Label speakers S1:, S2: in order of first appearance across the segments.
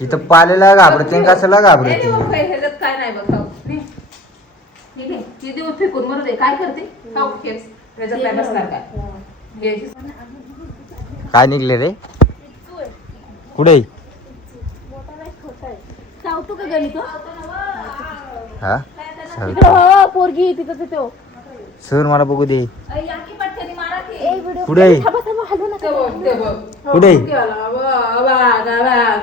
S1: इथं पालेला घाबरते कशाला
S2: नाही,
S1: घाबरते
S2: नाही, मग काय, ह्याच्यात काय नाही बघ खाऊ. घे. हे घे. हे देऊन फेकून बरं दे काय करते खाऊ खेच त्याच्यात काय बसणार काय घे.
S1: काय निघले रे कुठे
S3: चावतो का गणित
S1: हा
S3: इकडं हो पोरगी तिथं तिथं
S1: सर मला बघू दे
S2: अय, या की पटकनी मारा की.
S3: ए व्हिडिओ
S1: कुठे
S3: थांबा थांबा हलू नका
S2: ते बघ, ते बघ.
S1: कुठे
S2: किती आला? वा, वा, गा, वा.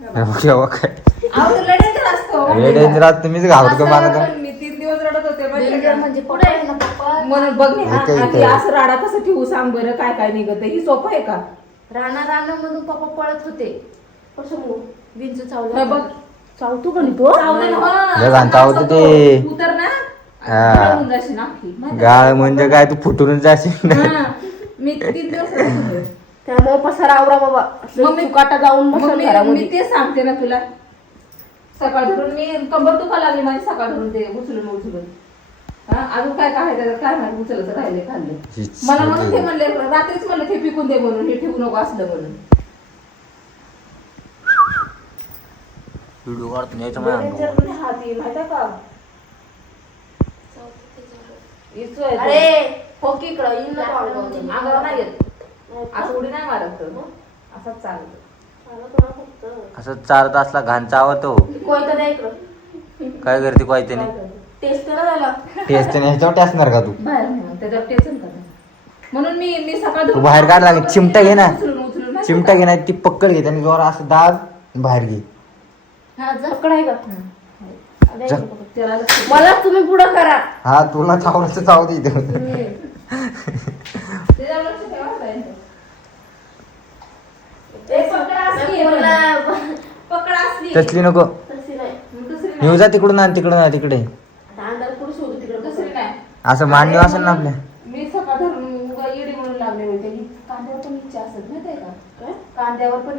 S1: केव्हा काय
S2: अहो, तो लय danger असतो.
S1: लय डेंजरात तुम्हीच घाबरतो मला तर
S2: मी तीन दिवस रडत होते माहितीये
S3: डेंजर
S2: का?
S3: म्हणजे पप्पा आहे ना पप्पा
S2: म्हणून बघ ना,
S1: इथे,
S2: हा,
S1: इथे.
S2: आणि असं राडा कसं ठेवू सांग बरं काय काय निघत ही सोपं आहे का
S3: राणा राणा म्हणून पप्पा पळत होते कसं विंच
S2: हा,
S3: चावलं
S2: बघ.
S3: चावतो गणित हो
S2: चावलं ना, हो.
S1: लय घाण चावतं ते.
S2: उतर ना
S1: हा.
S2: पळून जाशील ना अख्खी. माहिती आहे
S1: गाळ म्हणजे काय तू फुटून जाशील?
S2: हा. मी तीन दिवस रडत होते.
S3: त्यामुळे पसारा आवरा बाबा.
S2: मग मी-
S3: काटा जाऊन
S2: मग
S3: बसल
S2: मी
S3: घरामध्ये.
S2: मी तेच सांगते ना तुला. सकाळ धरून मी कंबर दुखा लागली माझी सकाळ धरून ते उचलून उचलून. हा, अजून काय काय आहे त्याच्यात? काय माहिती उचलच राहिले खाल्ले.
S1: हीच
S2: मला म्हणून ते म्हणले रात्रीच म्हणलं ते पिकून दे म्हणून हे ठेवू नको असलं म्हणून.
S1: व्हिडिओ काढतो
S2: हात येईल माहिती आहे का? इचू आहे तो.
S3: अरे हो की इकडं येईन ना अंगावर.
S2: नाही येत? असं उडी नाही मारत तो. असंच चालतं.
S1: असं चार तासला घाण चावतो.
S3: कोयता द्या इकडं.
S1: काय करते काय त्याने
S3: टेस्ट करा झाला
S1: टेस्ट ह्याच्यावर असणार का तू?
S2: बाहेर नाही, त्याच्यावर म्हणून मी मी सकाळ
S1: तू बाहेर काढ लागेल. चिमटा घे ना.
S2: उचलून उचलून नाही
S1: चिमटा घे ना ती पक्कड घे त्याने जोर असं दाब बाहेर घे.
S3: हा आहे का.
S2: त्याला लक्ष-
S3: मला तुम्ही पुढं करा.
S1: हा तुला चावलं तर चावू दे इथं.
S2: त्याच्यावर लक्ष ठेवा पाहिजे. ए, पकड असली आहे
S3: मला-
S2: पण. पकड असली
S1: तसली नको.
S3: नाही.
S1: जा तिकडून आण तिकडून आण तिकडे.
S3: आता अंधार कुठं शोधू तिकडं?
S2: दुसरी नाही
S1: असं मांडणी असेल ना आपल्या
S2: मी सकाळ धरून उगा येडी म्हणून लागले होते ही कांद्यावर पण इच्छा इच्छा इच्छू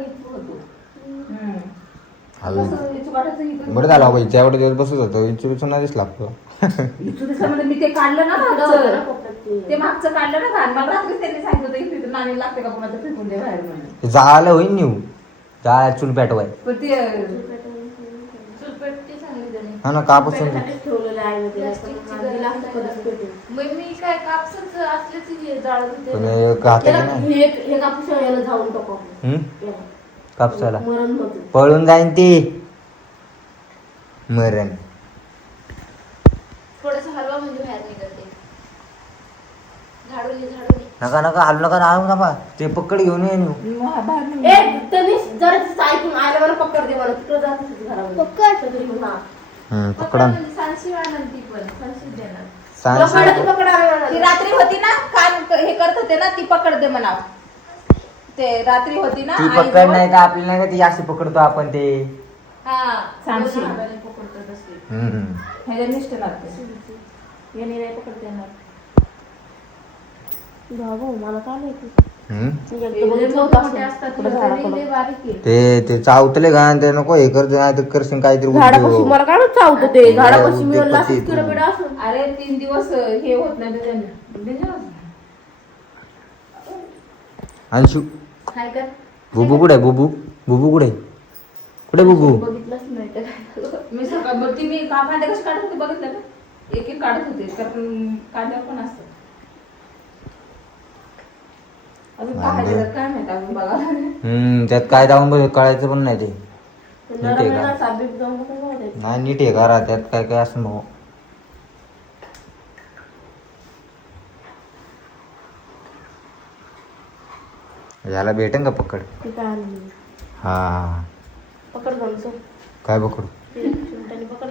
S2: इथं-
S1: बरं झालं बाई एवढे दिवस बसत होतो. इंचू नाही दिसला आपला.
S2: इच्छू मी ते काढलं ना
S3: ते.
S2: मागचं काढलं ना घाण मला रात्रीच त्यांनी सांगितलं होतं की तिथं नाणी लागते का कोणाचं फेकून दे बाहेर म्हणून
S1: जाळं होईन नेऊ जाळ चूल पेटवाय
S2: पण ते
S1: हा ना कापूस
S3: ठेवलेलं आहे पण लागतं.
S2: मग मी काय कापसच हे जाळत होते
S1: पण एक हाताने
S3: त्याला
S1: नाही
S3: हे हे कापूस याला जाऊन टाकू आपण.
S1: हम्म?
S3: याला.
S1: कापसाला
S3: मरण होतं
S1: पळून जाईन ती मरण
S4: थोडस हलवा
S1: नका नका हलू नका राहू नका ते पकड घेऊन ये.
S3: ए जरा तिचं ऐकून आयला मला पकड दे मला. तिकडे जात होती घरामध्ये. पकड. हा
S1: हम्म,
S2: पकड
S1: पकडा.
S2: म्हणजे सांडशी वाढणार ती पण. सांडशी देणार.
S1: सांग
S3: पकड ती पकड आम्ही
S2: ती
S3: म्हणाली.
S2: रात्री होती ना कान क- हे करत होते ना ती पकड दे म्हणा ते रात्री होती ना
S1: ती. पकड नाही का आपली नाही का ती अशी पकडतो आपण ते.
S2: हा.
S4: पकडतो तसली
S1: हम्म.
S2: ह्याच्या निष्ठ लागते.
S3: याने नाही पकड देणार बाबू मला काय माहिती
S1: हम्म.
S3: मी एकदा बघितलं होतं असं.
S2: असतात
S1: ते ते चावतले का ते नको हे करते नाही तर करशील काहीतरी
S3: झाडापाशी. मला काय चावतं ते. झाडापाशी मी
S1: उद्योगपती
S3: लासून
S1: तू.
S3: किडा बिडा असं.
S2: अरे तीन दिवस हे होत नाही त्याच्याने.
S1: अंशू.
S2: काय कर?
S1: बुबू कुठे बुबू? बुबू कुठे कुठे बुबू?
S3: बघितलंच नाही.
S2: मी सकाळ मी का कांदे कसे काढत होते बघितलं ना एक एक काढत होते कारण कांद्यावर पण असतं अजून काय आहे त्याच्यात काय माहिती अजून बघा
S1: हम्म त्यात काय जाऊन बघ कळायचं पण नाही ते. नीट आहे का? नाही नीट आहे करा त्यात काय काय असं भाऊ. याला भेटेन का पकड? हा.
S3: पकड.
S1: काय पकडू?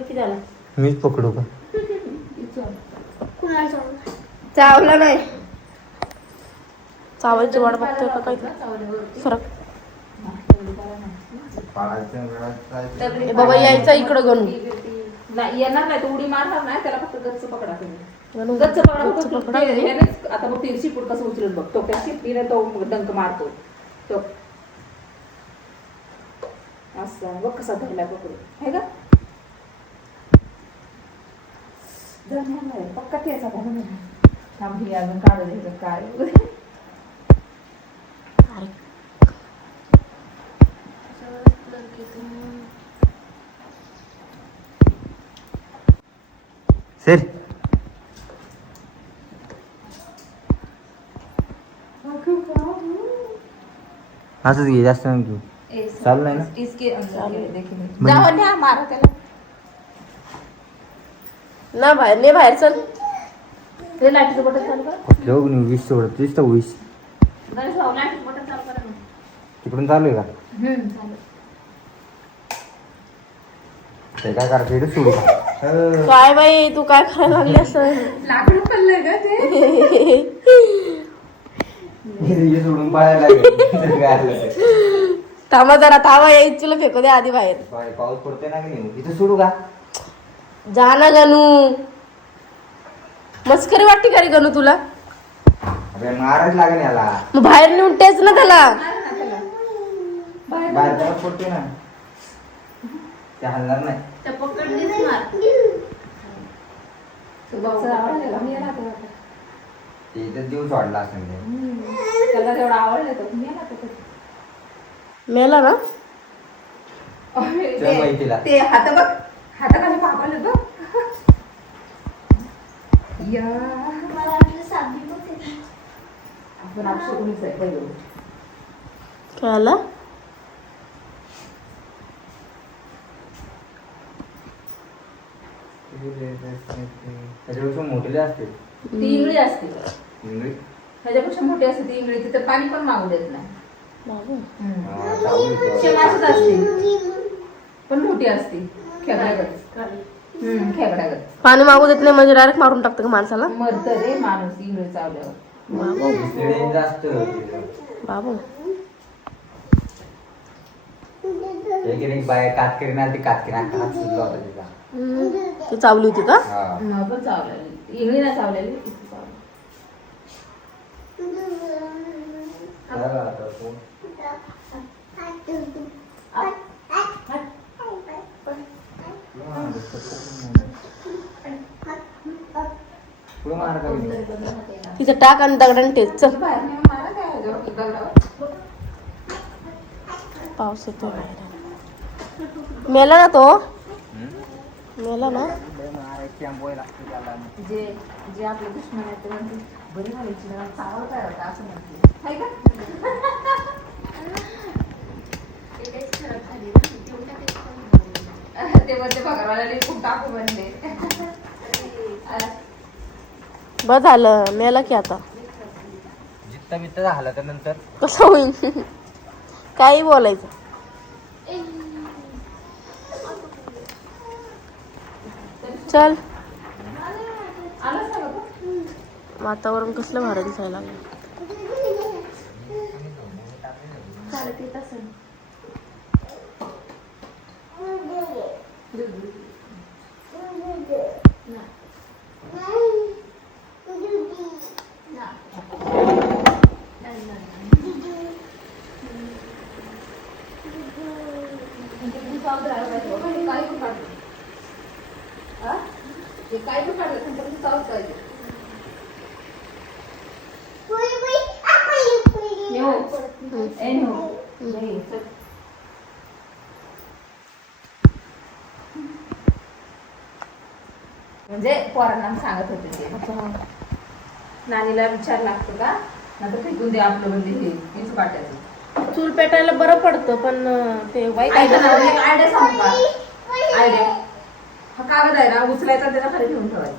S3: की झाला
S1: मीच पकडू का?
S3: चावला नाही. चावायची वाट बघतोय का काय सरक ए बाबा यायचा इकडं गणू.
S2: नाही येणार नाही तो उडी मारणार नाही त्याला फक्त गच्च पकडा तुम्ही. गच्च पकडा
S3: गच्च पकडा.
S2: आता बघ ते शिपूट कसं उचलून बघ तो त्या शिपीने तो डंक मारतो. तो. असं बघ कसा धरला पकडून. हे का? पक्का त्याचा भाऊ अजून काढत ह्याच्यात काय?
S1: सर असंच घे जास्त नको घेऊ चालू नाही ना?
S2: इसके अंदर ये, देखिए. जाओ न्या मारा त्याला
S3: ना बाहेर ने बाहेर चल
S2: ते लाईटचं बटन चालू कर
S1: नाही वीस सोडत वीस तर वीस
S2: गणेश भाऊ लाईटचं बटन चालू करा ना
S1: तिकडून चालू आहे का. ते काय करायचं? इकडे सोडू का? अं,
S3: काय बाई तू काय करायला लागली असं?
S2: लाकडं पडलंय का ते.
S1: सोडून.
S3: थांबा जरा थांबा यायच तुला फेकू दे आधी बाहेर.
S1: पाऊस पडतोय ना की नाही? इथं सोडू का?
S3: जा ना गणू. मस्करी वाटते का रे गणू तुला?
S1: अरे मारायच लागेल याला.
S3: मग बाहेर नेऊन टेच ना त्याला.
S2: बाहेर
S1: पडतोय ना. ते हलणार नाही.
S4: त्या पकडलीच मार.
S1: ते जीव सोडला असेल ते.
S2: त्याला तेवढा आवडलं तर मी येणार आता.
S3: मेला ना.
S2: ते हात बघ हाताखाली पापाले बघ या
S4: मला वाटलं साधी पण होती.
S2: आपण अपशकुनीच आहे पहिलं
S3: कळाला
S1: त्याच्यापेक्षा मोठे असते
S2: ती इंगळी असते
S1: इंग्लिश
S2: ह्याच्यापेक्षा मोठी असते ती इंगळी. तिथे पाणी पण मागू देत नाही.
S3: बाबू.
S1: हा,
S2: असंच असते. पण मोठी असते. खेकड्यागत. हम्म खेकड्यागत.
S3: पाणी मागू देत नाही म्हणजे डायरेक्ट मारून टाकतं का माणसाला?
S2: मरत रे माणूस इंगळी चावल्यावर.
S3: बाबू बाबू.
S1: एक एक बाय कातकरी ना ती कातकरी हात सुटला होता तिचा.
S3: ती चावली होती का?
S1: हा.
S2: पण चावलेली. इंगळी नाही चावलेली तिथे चावली.
S1: झाला आता फोन. पुढं मारा का मी?
S3: तिचं टाक आणि दगडाने टेच चल.
S2: बाहेर नाही मारा काय दगडावर
S3: पाऊस येतो बाहेर मेला ना तो? मेला ना?
S2: जे जे आपले दुश्मन आहेत ते म्हणते बरी घालायची ना चांगलं काय होतं असं म्हणते हाय का?
S4: ते काहीच खराब झाली
S2: म्हणते खूप टाकू
S3: बस मेला की आता.
S1: जित्ता बित्ता झाला तर नंतर?
S3: कसं होईल. काही बोलायचं. चल. वातावरण कसलं भारी दिसायला लागलं
S4: चालत येत असेल. नाही, नाही.
S2: म्हणजे तुम्ही सावध राहायला पाहिजे बाबा, हे काही पण काढलं हा? हे काही पण काढलं तर तुम्ही सावध पाहिजे नाही. म्हणजे पोरांना सांगत होते ते. नानीला विचार लागतो का? नंतर फेकून दे आपलं म्हणजे हे वीज पाट्याचं
S3: चूल पेटायला बरं पडतं पण ते वाईट
S2: आयडिया सांगू का? आयडिया हा कागद आहे ना उचलायचा त्याच्याखाली ठेवून ठेवायचा.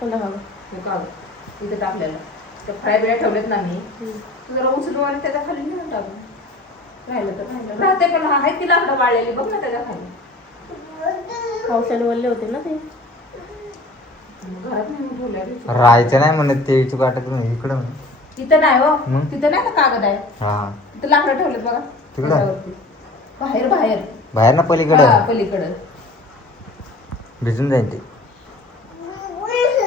S3: कोणता बाबा?
S2: तो कागद. इथे टाकलेला. त्या फ्राय बिड्या ठेवलेत ना मी. तू जरा उचलू आणि त्याच्याखाली नेऊन टाकू. राहिलं तर राहिलं. राहते पण हा आहे ती लाकडं वाळलेली. बघ ना त्याच्याखाली.
S3: पावसाने वल्ले होते ना ते.
S2: घरात नेऊन ठेवल्या
S1: राहायचं नाही म्हणत ते तू काटक इकडं म्हणे.
S2: तिथं नाही हो.
S1: मग?
S2: तिथं नाही का कागद आहे?
S1: हा.
S2: तिथं लाकडं ठेवलेत बघा.
S1: तिकडं?
S2: त्याच्यावरती. बाहेर बाहेर.
S1: बाहेर ना
S2: हा,
S1: पलीकडं.
S2: पलीकडं
S1: भिजून जाईल ते.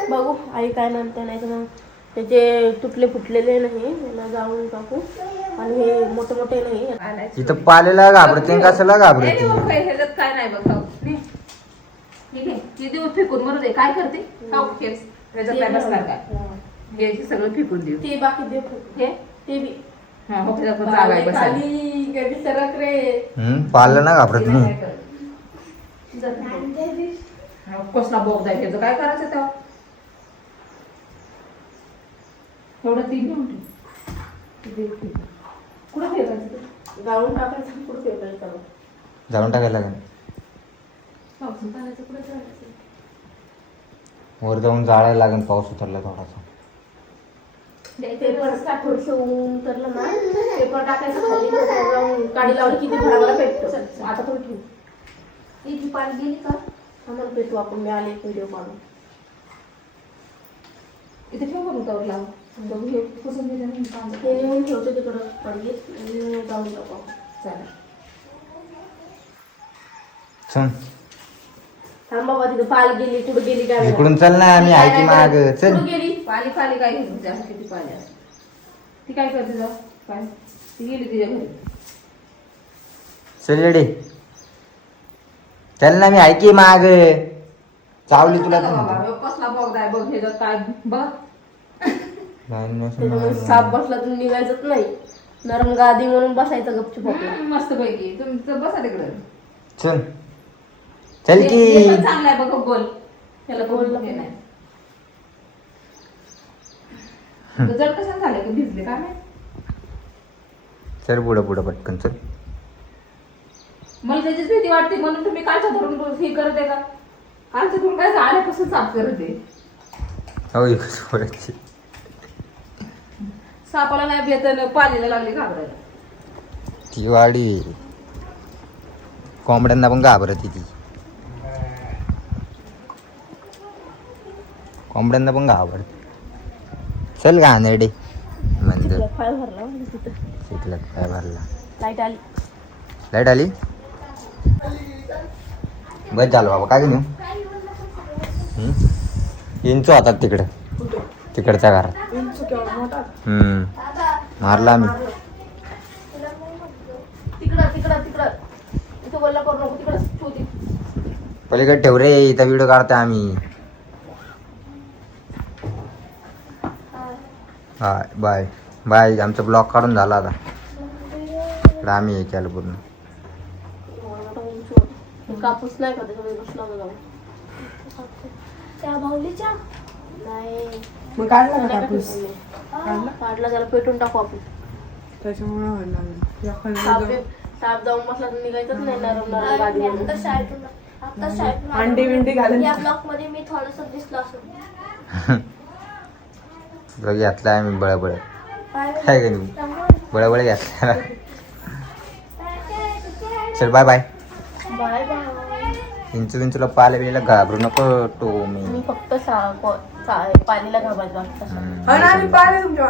S3: बघू आई काय म्हणते नाही तर मग त्याचे तुटले फुटलेले नाही याला जाळून टाकू. आणि हे मोठे मोठे नाही.
S1: इथं पालेला घाबरते आणि कशाला घाबरते?
S2: ह्याच्यात काय नाही बघ खाऊ. ठीक आहे. ती देऊ फेकून मरू दे. काय करते? खाऊ काय बसणार हे. सगळं फेकून देऊ.
S3: ते बाकी दे
S2: हे?
S3: ते बी.
S2: हा हो त्याच्यात पण जागा आहे बसायला.
S3: खाली कधी सरक रे.
S1: हम्म पाहिलं ना घाबरत.
S2: ते
S1: नाही
S2: करत. हा, कसला बोग जाय त्याचं काय करायचं तेव्हा? एवढं तीन घेऊन ठेव. कुठं फेकायचं ते?
S3: गाऊन टाकायचं पुढे फेकायचं.
S1: जाऊन टाकायला लागेल.
S2: पावसात कुठं?
S1: वर जाऊन जाळायला लागेल पाऊस उतरला थोडासा.
S3: पेपर थोडंसं ऊन उतरलं ना पेपर टाकायचं खाली. जाऊन गाडी लावली किती पेटतो. आता ठेवू?
S4: इथे पाणी गेली का?
S3: आम्हाला पेटू आपण मी आले व्हिडिओ काढून
S2: इथे ठेव बघू तवर लाव बघू हे पुसून घे आणि कांदा.
S3: हे नेऊन ठेवते तिकडं पडली आणि जाऊन टाकू आपण.
S2: चालेल
S1: चल.
S3: थांब बाबा तिथं पाल गेली कुठं गेली काय माहिती.
S1: इकडून चल ना आम्ही आहे की माग. चल.
S3: कुठं गेली.
S2: पाली पाली काय घेऊन किती पाली ती काय करते जाऊ काय ती गेली तिच्या घरी.
S1: चल येडे चल ना मी आहे की माग. चावली तुला
S2: बघा बाबा, कसला बोगदा आहे बघ काय बघ.
S3: त्याच्यामुळे साप बसला तर निघायचंच नाही. नरम गादी म्हणून बसायचं गपचूप आपलं.
S2: मस्त पैकी तुमचं बसा तिकडं.
S1: चल. चल
S2: हे- हे
S1: की
S2: पण चांगलं आहे बघ गोल त्याला गोल हे नाही. जड कशा झाले का भिजले काय नाही?
S1: चल पुढं पुढं पटकन चल.
S2: मला त्याचीच भीती वाटते. म्हणून तुम्ही कालच्या धरून हे करत का? कालच्या धरून काय आल्यापासून साफ करत आहे.
S1: हो इकडं सोडायची.
S2: सापाला नाही भेटत पालीला लागली घाबरायला.
S1: ती वाडी. कोंबड्यांना पण घाबरत ती. कोंबड्यांना पण घाबरत. चल
S3: चिखलात भरला म्हणजे तिथं.
S1: शिकलं काय भरला.
S3: लाइट आली.
S1: लाइट आली? बस झालं बाबा काय घेऊ इंचू होतात तिकडं. तिकडच्या घरात. हम्म. मारला आम्ही.
S3: तिकडं तिकडं तिकडं. इथं बोलला करू नको तिकडं. ठेवते
S1: पलीकडे ठेव रे इथं व्हिडिओ काढतोय आम्ही. हा बाय बाय आमचा ब्लॉग काढून झाला आता. इकडं आम्ही हे केलं पूर्ण.
S3: हे कापूस नाही का त्याच्यामध्ये बसला
S4: त्या भाऊलीच्या
S3: नाही.
S5: मग काढला का कापूस?
S3: काढला. त्याला पेटून टाकू आपण.
S5: त्याच्यामुळे व्हायला लागलं. एखाद्या
S3: साप
S5: जाऊन-
S3: साप जाऊन बसला तर निघायचंच नाही नरम नरम गादी
S4: मी
S3: म्हणून.
S4: आता शाळेतून आता शाळेतून
S5: अंडी बिंडी घालून.
S4: या ब्लॉकमध्ये मी थोडस दिसलो असं
S1: तुला घेतलाय आम्ही बळबळ.
S4: काय?
S1: काय का नाही बळबळ घेतला. चल बाय बाय
S4: बाय बाय
S1: इंचू इंचूला पाल बिला घाबरू नको तो मी
S3: मी फक्त सा- को- सा- बाकी तसं.
S1: हम्म.
S5: हो ना आम्ही पाहिले तुमच्या.